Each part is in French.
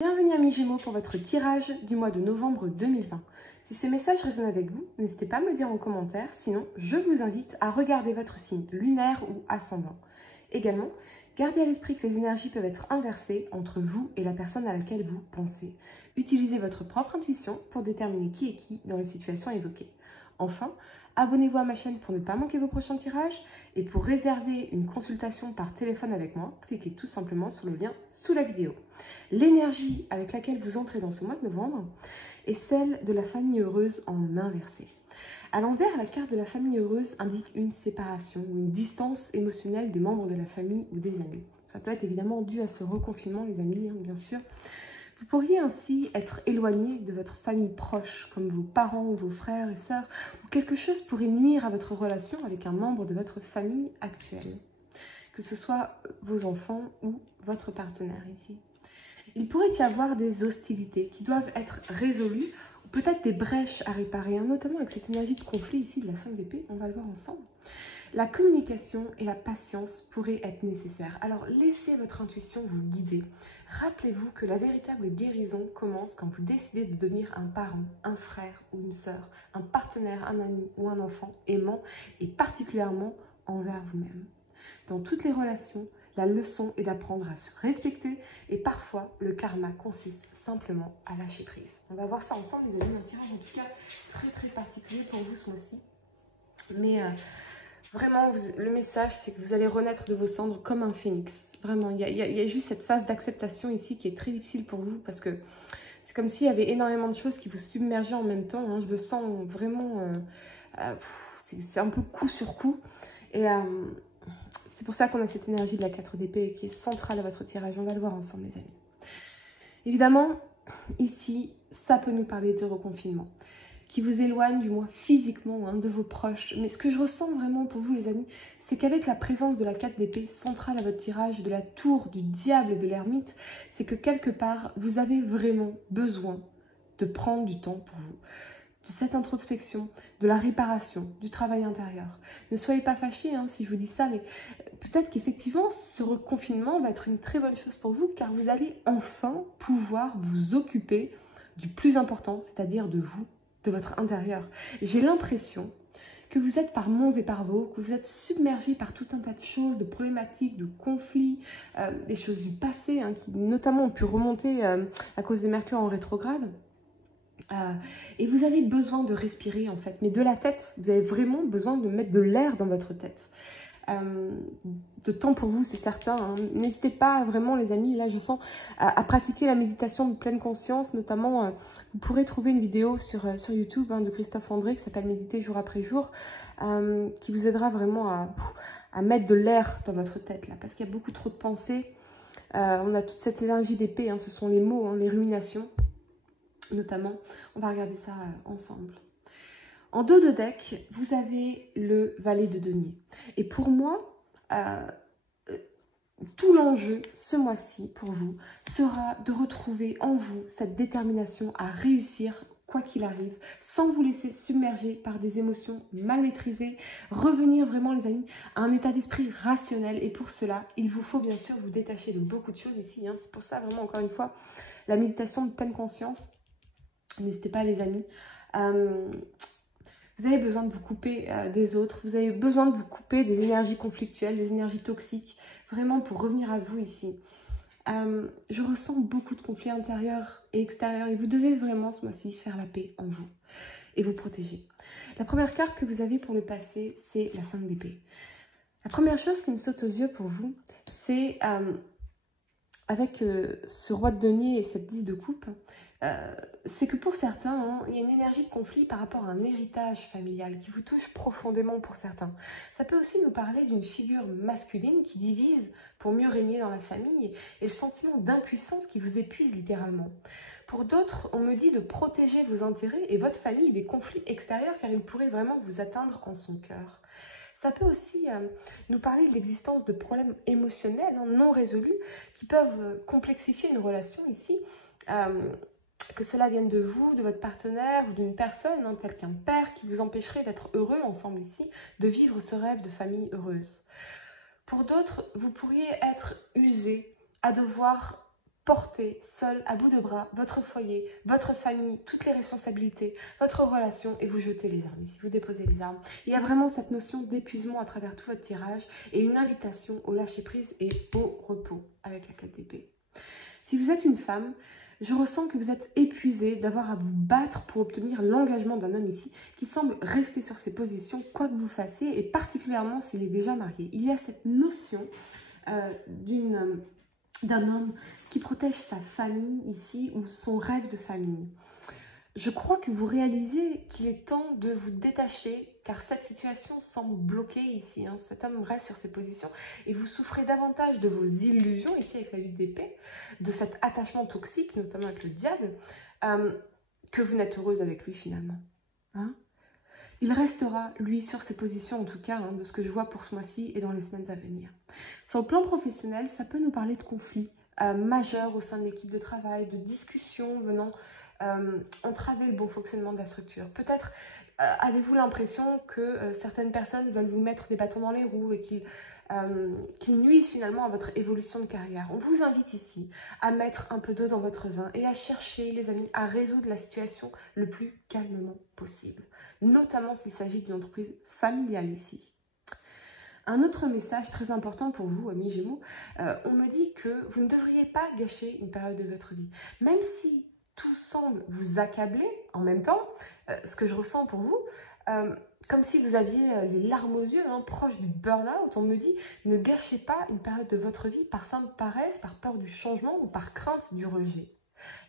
Bienvenue amis Gémeaux pour votre tirage du mois de novembre 2020. Si ce message résonne avec vous, n'hésitez pas à me le dire en commentaire, sinon je vous invite à regarder votre signe lunaire ou ascendant. Également, gardez à l'esprit que les énergies peuvent être inversées entre vous et la personne à laquelle vous pensez. Utilisez votre propre intuition pour déterminer qui est qui dans les situations évoquées. Enfin, abonnez-vous à ma chaîne pour ne pas manquer vos prochains tirages et pour réserver une consultation par téléphone avec moi, cliquez tout simplement sur le lien sous la vidéo. L'énergie avec laquelle vous entrez dans ce mois de novembre est celle de la famille heureuse en inversé. À l'envers, la carte de la famille heureuse indique une séparation ou une distance émotionnelle des membres de la famille ou des amis. Ça peut être évidemment dû à ce reconfinement, les amis, bien sûr. Vous pourriez ainsi être éloigné de votre famille proche, comme vos parents ou vos frères et sœurs, ou quelque chose pourrait nuire à votre relation avec un membre de votre famille actuelle, que ce soit vos enfants ou votre partenaire ici. Il pourrait y avoir des hostilités qui doivent être résolues, ou peut-être des brèches à réparer, notamment avec cette énergie de conflit ici de la 5 d'épée, on va le voir ensemble. La communication et la patience pourraient être nécessaires. Alors laissez votre intuition vous guider. Rappelez-vous que la véritable guérison commence quand vous décidez de devenir un parent, un frère ou une sœur, un partenaire, un ami ou un enfant aimant et particulièrement envers vous-même. Dans toutes les relations, la leçon est d'apprendre à se respecter et parfois le karma consiste simplement à lâcher prise. On va voir ça ensemble, les amis, un tirage en tout cas très particulier pour vous ce mois-ci. Mais vraiment, le message, c'est que vous allez renaître de vos cendres comme un phénix. Vraiment, il y a juste cette phase d'acceptation ici qui est très difficile pour vous parce que c'est comme s'il y avait énormément de choses qui vous submergeaient en même temps. Hein. Je le sens vraiment, c'est un peu coup sur coup. Et c'est pour ça qu'on a cette énergie de la 4 d'épée qui est centrale à votre tirage. On va le voir ensemble, les amis. Évidemment, ici, ça peut nous parler de reconfinement qui vous éloigne du moins physiquement de vos proches. Mais ce que je ressens vraiment pour vous, les amis, c'est qu'avec la présence de la 4 d'épée centrale à votre tirage, de la tour, du diable et de l'ermite, c'est que quelque part, vous avez vraiment besoin de prendre du temps pour vous. De cette introspection, de la réparation, du travail intérieur. Ne soyez pas fâchés si je vous dis ça, mais peut-être qu'effectivement, ce reconfinement va être une très bonne chose pour vous, car vous allez enfin pouvoir vous occuper du plus important, c'est-à-dire de vous, de votre intérieur. J'ai l'impression que vous êtes par monts et par vaux, que vous êtes submergé par tout un tas de choses, de problématiques, de conflits, des choses du passé, qui notamment ont pu remonter à cause de Mercure en rétrograde. Et vous avez besoin de respirer en fait, mais de la tête. Vous avez vraiment besoin de mettre de l'air dans votre tête. De temps pour vous, c'est certain. N'hésitez pas vraiment, les amis, là je sens, à pratiquer la méditation de pleine conscience. Notamment, vous pourrez trouver une vidéo sur YouTube de Christophe André qui s'appelle Méditer jour après jour, qui vous aidera vraiment à mettre de l'air dans votre tête, là, parce qu'il y a beaucoup trop de pensées. On a toute cette énergie d'épée, ce sont les mots, les ruminations, notamment. On va regarder ça ensemble. En dos de deck, vous avez le valet de denier. Et pour moi, tout l'enjeu ce mois-ci pour vous sera de retrouver en vous cette détermination à réussir quoi qu'il arrive, sans vous laisser submerger par des émotions mal maîtrisées, revenir vraiment, les amis, à un état d'esprit rationnel. Et pour cela, il vous faut bien sûr vous détacher de beaucoup de choses ici. C'est pour ça, vraiment, encore une fois, la méditation de pleine conscience. N'hésitez pas, les amis. Vous avez besoin de vous couper des autres. Vous avez besoin de vous couper des énergies conflictuelles, des énergies toxiques. Vraiment pour revenir à vous ici. Je ressens beaucoup de conflits intérieurs et extérieurs. Et vous devez vraiment ce mois-ci faire la paix en vous. Et vous protéger. La première carte que vous avez pour le passé, c'est la 5 d'épée. La première chose qui me saute aux yeux pour vous, c'est avec ce roi de denier et cette 10 de coupe, c'est que pour certains, il y a une énergie de conflit par rapport à un héritage familial qui vous touche profondément pour certains. Ça peut aussi nous parler d'une figure masculine qui divise pour mieux régner dans la famille et le sentiment d'impuissance qui vous épuise littéralement. Pour d'autres, on me dit de protéger vos intérêts et votre famille des conflits extérieurs car ils pourraient vraiment vous atteindre en son cœur. Ça peut aussi nous parler de l'existence de problèmes émotionnels non résolus qui peuvent complexifier une relation ici. Que cela vienne de vous, de votre partenaire ou d'une personne, tel qu'un père qui vous empêcherait d'être heureux ensemble ici, de vivre ce rêve de famille heureuse. Pour d'autres, vous pourriez être usé à devoir porter seul, à bout de bras, votre foyer, votre famille, toutes les responsabilités, votre relation et vous jetez les armes. Ici, vous déposez les armes. Il y a vraiment cette notion d'épuisement à travers tout votre tirage et une invitation au lâcher-prise et au repos avec la 4 d'épée. Si vous êtes une femme, je ressens que vous êtes épuisée d'avoir à vous battre pour obtenir l'engagement d'un homme ici qui semble rester sur ses positions quoi que vous fassiez et particulièrement s'il est déjà marié. Il y a cette notion d'un homme qui protège sa famille ici ou son rêve de famille. Je crois que vous réalisez qu'il est temps de vous détacher car cette situation semble bloquée ici. Cet homme reste sur ses positions et vous souffrez davantage de vos illusions ici avec la 8 d'épée, de cet attachement toxique, notamment avec le diable, que vous n'êtes heureuse avec lui finalement. Il restera, lui, sur ses positions, en tout cas, de ce que je vois pour ce mois-ci et dans les semaines à venir. Sur le plan professionnel, ça peut nous parler de conflits majeurs au sein de l'équipe de travail, de discussions venant entraver le bon fonctionnement de la structure. Peut-être avez-vous l'impression que certaines personnes veulent vous mettre des bâtons dans les roues et qu'ils nuisent finalement à votre évolution de carrière. On vous invite ici à mettre un peu d'eau dans votre vin et à chercher, les amis, à résoudre la situation le plus calmement possible, notamment s'il s'agit d'une entreprise familiale ici. Un autre message très important pour vous, amis Gémeaux, on me dit que vous ne devriez pas gâcher une période de votre vie. Même si tout semble vous accabler en même temps, ce que je ressens pour vous, comme si vous aviez les larmes aux yeux, proche du burn-out, on me dit ne gâchez pas une période de votre vie par simple paresse, par peur du changement ou par crainte du rejet.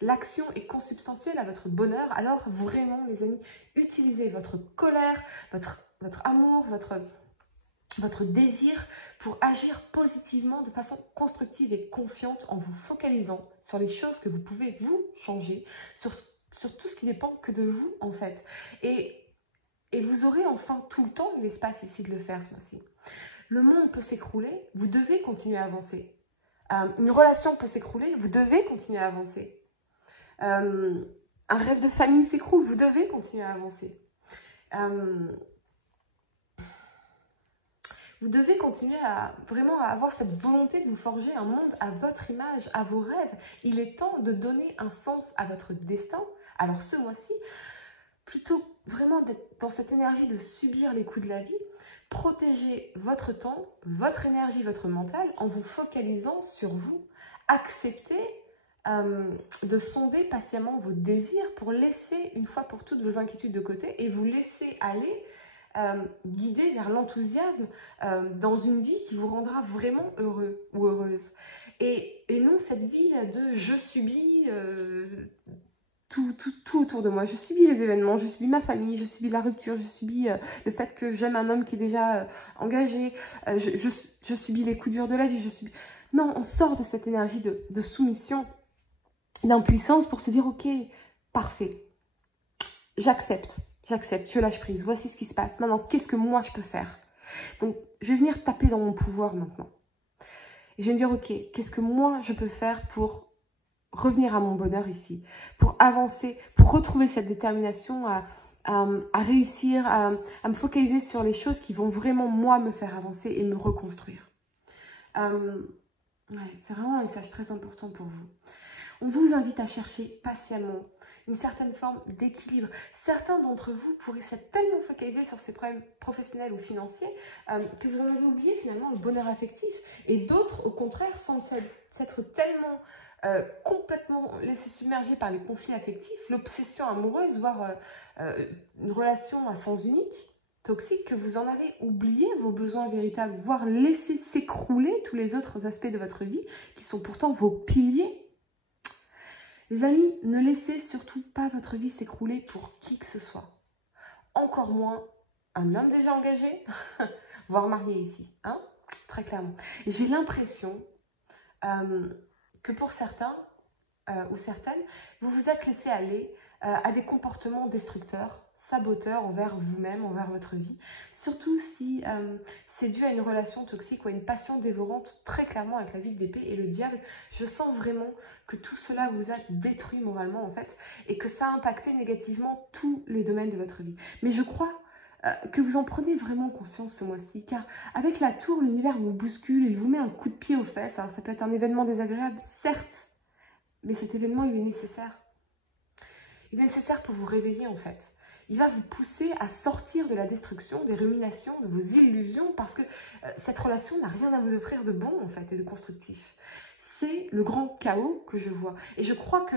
L'action est consubstantielle à votre bonheur, alors vraiment les amis, utilisez votre colère, votre amour, votre désir pour agir positivement de façon constructive et confiante en vous focalisant sur les choses que vous pouvez vous changer, sur tout ce qui dépend que de vous en fait. Et vous aurez enfin tout le temps et l'espace ici de le faire ce mois-ci. Le monde peut s'écrouler, vous devez continuer à avancer. Une relation peut s'écrouler, vous devez continuer à avancer. Un rêve de famille s'écroule, vous devez continuer à avancer. Vous devez continuer à vraiment avoir cette volonté de vous forger un monde à votre image, à vos rêves. Il est temps de donner un sens à votre destin. Alors ce mois-ci, plutôt vraiment d'être dans cette énergie de subir les coups de la vie, protégez votre temps, votre énergie, votre mental en vous focalisant sur vous. Acceptez de sonder patiemment vos désirs pour laisser une fois pour toutes vos inquiétudes de côté et vous laisser aller guider vers l'enthousiasme dans une vie qui vous rendra vraiment heureux ou heureuse. Et non cette vie de je subis tout autour de moi. Je subis les événements, je subis ma famille, je subis la rupture, je subis le fait que j'aime un homme qui est déjà engagé, je subis les coups durs de la vie, je subis... Non, on sort de cette énergie de soumission, d'impuissance pour se dire ok, parfait, j'accepte, je lâche prise, voici ce qui se passe. Maintenant, qu'est-ce que moi je peux faire? Donc, je vais venir taper dans mon pouvoir maintenant. Et je vais me dire ok, qu'est-ce que moi je peux faire pour revenir à mon bonheur ici, pour avancer, pour retrouver cette détermination à réussir, à me focaliser sur les choses qui vont vraiment, moi, me faire avancer et me reconstruire. C'est vraiment un message très important pour vous. On vous invite à chercher patiemment une certaine forme d'équilibre. Certains d'entre vous pourraient s'être tellement focalisés sur ces problèmes professionnels ou financiers que vous en avez oublié finalement le bonheur affectif. Et d'autres, au contraire, semblent s'être tellement complètement laissés submerger par les conflits affectifs, l'obsession amoureuse, voire une relation à sens unique, toxique, que vous en avez oublié vos besoins véritables, voire laissé s'écrouler tous les autres aspects de votre vie qui sont pourtant vos piliers. Les amis, ne laissez surtout pas votre vie s'écrouler pour qui que ce soit. Encore moins un homme déjà engagé, voire marié ici, très clairement. J'ai l'impression que pour certains ou certaines, vous vous êtes laissé aller à des comportements destructeurs, saboteurs envers vous-même, envers votre vie. Surtout si c'est dû à une relation toxique ou à une passion dévorante, très clairement avec la 8 d'épée et le diable. Je sens vraiment que tout cela vous a détruit moralement en fait et que ça a impacté négativement tous les domaines de votre vie. Mais je crois que vous en prenez vraiment conscience ce mois-ci, car avec la tour, l'univers vous bouscule, il vous met un coup de pied aux fesses. Alors ça peut être un événement désagréable, certes, Mais cet événement, il est nécessaire. Il est nécessaire pour vous réveiller en fait. Il va vous pousser à sortir de la destruction, des ruminations, de vos illusions, parce que cette relation n'a rien à vous offrir de bon en fait et de constructif. C'est le grand chaos que je vois. Et je crois que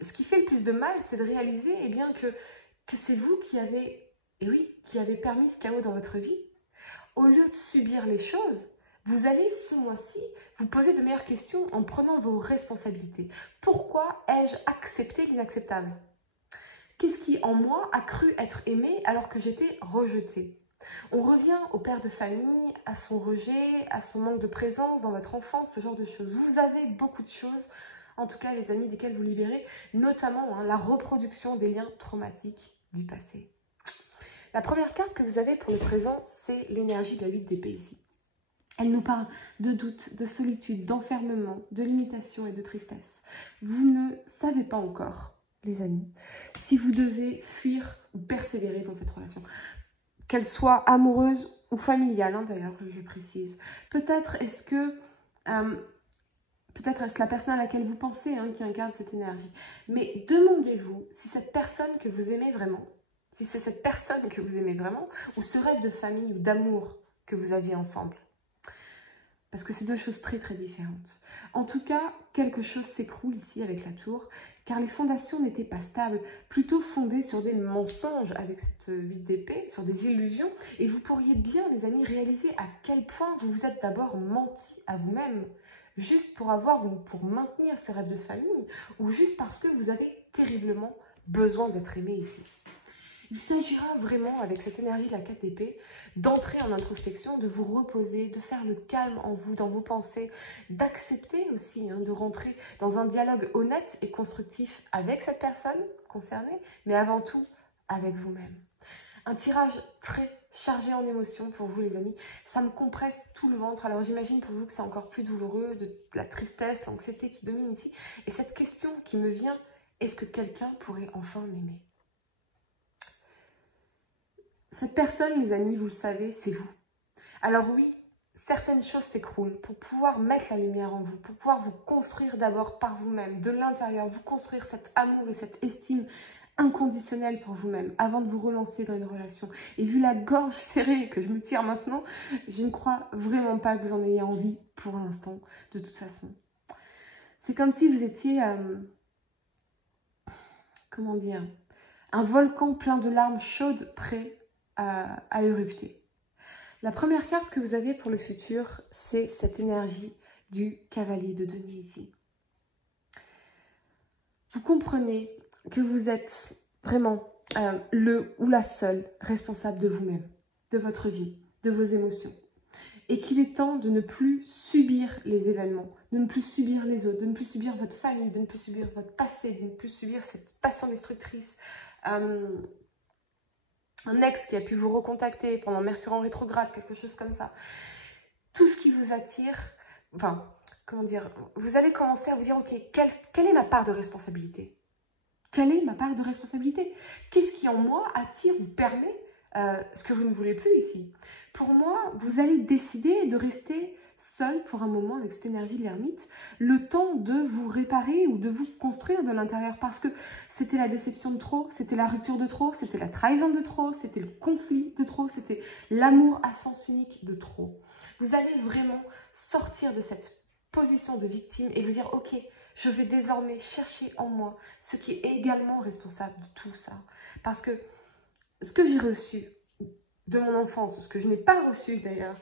ce qui fait le plus de mal, c'est de réaliser eh bien, que c'est vous qui avez, et oui, qui avez permis ce chaos dans votre vie. Au lieu de subir les choses, vous allez ce mois-ci vous poser de meilleures questions en prenant vos responsabilités. Pourquoi ai-je accepté l'inacceptable? Qu'est-ce qui en moi a cru être aimé alors que j'étais rejetée? On revient au père de famille, à son rejet, à son manque de présence dans votre enfance, ce genre de choses. Vous avez beaucoup de choses, en tout cas les amis, desquelles vous libérez, notamment la reproduction des liens traumatiques du passé. La première carte que vous avez pour le présent, c'est l'énergie de la 8 d'épée ici. Elle nous parle de doute, de solitude, d'enfermement, de limitation et de tristesse. Vous ne savez pas encore, les amis, si vous devez fuir ou persévérer dans cette relation. Qu'elle soit amoureuse ou familiale, hein, d'ailleurs, je précise. Peut-être est-ce que... peut-être est-ce la personne à laquelle vous pensez hein, qui incarne cette énergie. Mais demandez-vous si cette personne que vous aimez vraiment, si c'est cette personne que vous aimez vraiment, ou ce rêve de famille ou d'amour que vous aviez ensemble. Parce que c'est deux choses très très différentes. En tout cas, quelque chose s'écroule ici avec la tour, car les fondations n'étaient pas stables, plutôt fondées sur des mensonges avec cette 8 d'épée, sur des illusions. Et vous pourriez bien, les amis, réaliser à quel point vous vous êtes d'abord menti à vous-même, juste pour maintenir ce rêve de famille, ou juste parce que vous avez terriblement besoin d'être aimé ici. Il s'agira vraiment, avec cette énergie de la 4 d'épée, d'entrer en introspection, de vous reposer, de faire le calme en vous, dans vos pensées, d'accepter aussi, hein, de rentrer dans un dialogue honnête et constructif avec cette personne concernée, mais avant tout avec vous-même. Un tirage très chargé en émotions pour vous les amis, ça me compresse tout le ventre, alors j'imagine pour vous que c'est encore plus douloureux, de la tristesse, l'anxiété qui domine ici, et cette question qui me vient, est-ce que quelqu'un pourrait enfin m'aimer ? Cette personne, mes amis, vous le savez, c'est vous. Alors oui, certaines choses s'écroulent pour pouvoir mettre la lumière en vous, pour pouvoir vous construire d'abord par vous-même, de l'intérieur, vous construire cet amour et cette estime inconditionnelle pour vous-même, avant de vous relancer dans une relation. Et vu la gorge serrée que je me tire maintenant, je ne crois vraiment pas que vous en ayez envie pour l'instant, de toute façon. C'est comme si vous étiez, comment dire, un volcan plein de larmes chaudes prêt à érupter. La première carte que vous avez pour le futur, c'est cette énergie du cavalier de denier ici. Vous comprenez que vous êtes vraiment le ou la seule responsable de vous-même, de votre vie, de vos émotions. Et qu'il est temps de ne plus subir les événements, de ne plus subir les autres, de ne plus subir votre famille, de ne plus subir votre passé, de ne plus subir cette passion destructrice. Un ex qui a pu vous recontacter pendant Mercure en rétrograde, quelque chose comme ça. Tout ce qui vous attire, enfin, comment dire, vous allez commencer à vous dire, ok, quelle est ma part de responsabilité? Quelle est ma part de responsabilité? Qu'est-ce qui en moi attire ou permet ce que vous ne voulez plus ici? Pour moi, vous allez décider de rester seul pour un moment avec cette énergie de l'ermite, le temps de vous réparer ou de vous construire de l'intérieur, parce que c'était la déception de trop, c'était la rupture de trop, c'était la trahison de trop, c'était le conflit de trop, c'était l'amour à sens unique de trop. Vous allez vraiment sortir de cette position de victime et vous dire, ok, je vais désormais chercher en moi ce qui est également responsable de tout ça. Parce que ce que j'ai reçu de mon enfance, ou ce que je n'ai pas reçu d'ailleurs,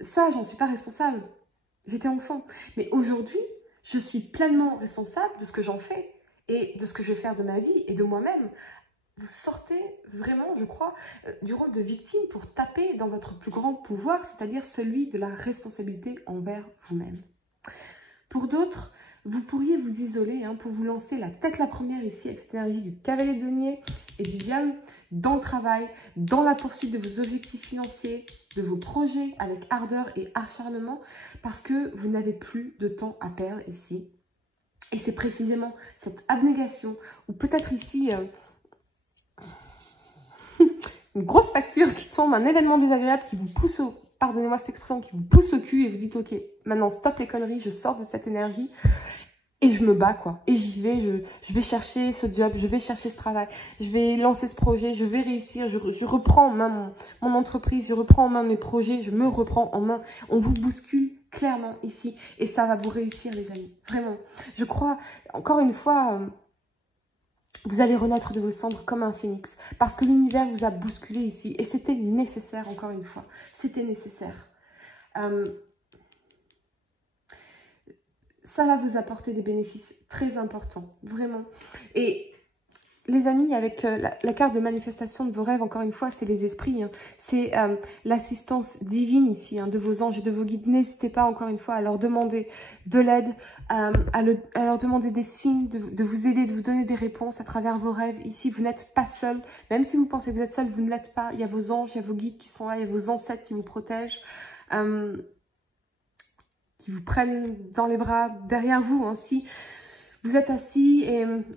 ça, j'en suis pas responsable. J'étais enfant. Mais aujourd'hui, je suis pleinement responsable de ce que j'en fais et de ce que je vais faire de ma vie et de moi-même. Vous sortez vraiment, je crois, du rôle de victime pour taper dans votre plus grand pouvoir, c'est-à-dire celui de la responsabilité envers vous-même. Pour d'autres, vous pourriez vous isoler pour vous lancer la tête la première ici avec cette énergie du cavalier de denier et du diable dans le travail, dans la poursuite de vos objectifs financiers, de vos projets avec ardeur et acharnement parce que vous n'avez plus de temps à perdre ici. Et c'est précisément cette abnégation ou peut-être ici une grosse facture qui tombe, un événement désagréable qui vous pousse pardonnez-moi cette expression, qui vous pousse au cul et vous dites, ok, maintenant stop les conneries, je sors de cette énergie et je me bats, quoi. Et j'y vais, je vais chercher ce job, je vais chercher ce travail, je vais lancer ce projet, je vais réussir, je reprends en main mon entreprise, je reprends en main mes projets, je me reprends en main. On vous bouscule clairement ici et ça va vous réussir, les amis. Vraiment. Je crois, encore une fois, vous allez renaître de vos cendres comme un phénix parce que l'univers vous a bousculé ici et c'était nécessaire, encore une fois. C'était nécessaire. Ça va vous apporter des bénéfices très importants, vraiment. Et les amis, avec la carte de manifestation de vos rêves, encore une fois, c'est les esprits. Hein. C'est l'assistance divine ici, hein, de vos anges et de vos guides. N'hésitez pas, encore une fois, à leur demander de l'aide, à leur demander des signes, de vous aider, de vous donner des réponses à travers vos rêves. Ici, vous n'êtes pas seul. Même si vous pensez que vous êtes seul, vous ne l'êtes pas. Il y a vos anges, il y a vos guides qui sont là, il y a vos ancêtres qui vous protègent. Qui vous prennent dans les bras derrière vous. Hein. Si vous êtes assis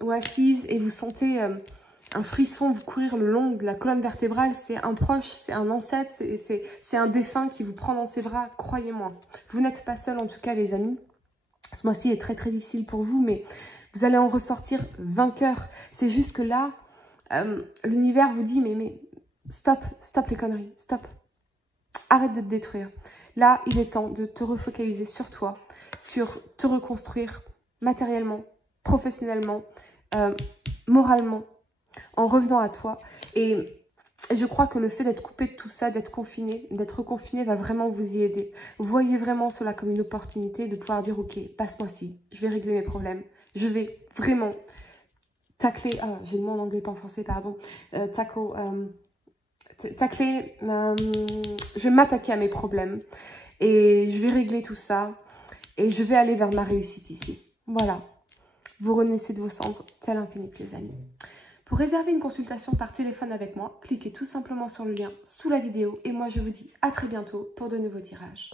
ou assise et vous sentez un frisson vous courir le long de la colonne vertébrale, c'est un proche, c'est un ancêtre, c'est un défunt qui vous prend dans ses bras, croyez-moi. Vous n'êtes pas seul en tout cas, les amis. Ce mois-ci est très très difficile pour vous, mais vous allez en ressortir vainqueur. C'est juste que là, l'univers vous dit, mais stop les conneries, stop. Arrête de te détruire. Là, il est temps de te refocaliser sur toi, sur te reconstruire matériellement, professionnellement, moralement, en revenant à toi. Et je crois que le fait d'être coupé de tout ça, d'être confiné, d'être reconfiné va vraiment vous y aider. Voyez vraiment cela comme une opportunité de pouvoir dire, ok, passe-moi-ci, je vais régler mes problèmes. Je vais vraiment tacler, j'ai le mot en anglais, pas en français, pardon, tacler, je vais m'attaquer à mes problèmes et je vais régler tout ça et je vais aller vers ma réussite ici. Voilà, vous renaissez de vos cendres, tel un phénix, les amis. Pour réserver une consultation par téléphone avec moi, cliquez tout simplement sur le lien sous la vidéo et moi je vous dis à très bientôt pour de nouveaux tirages.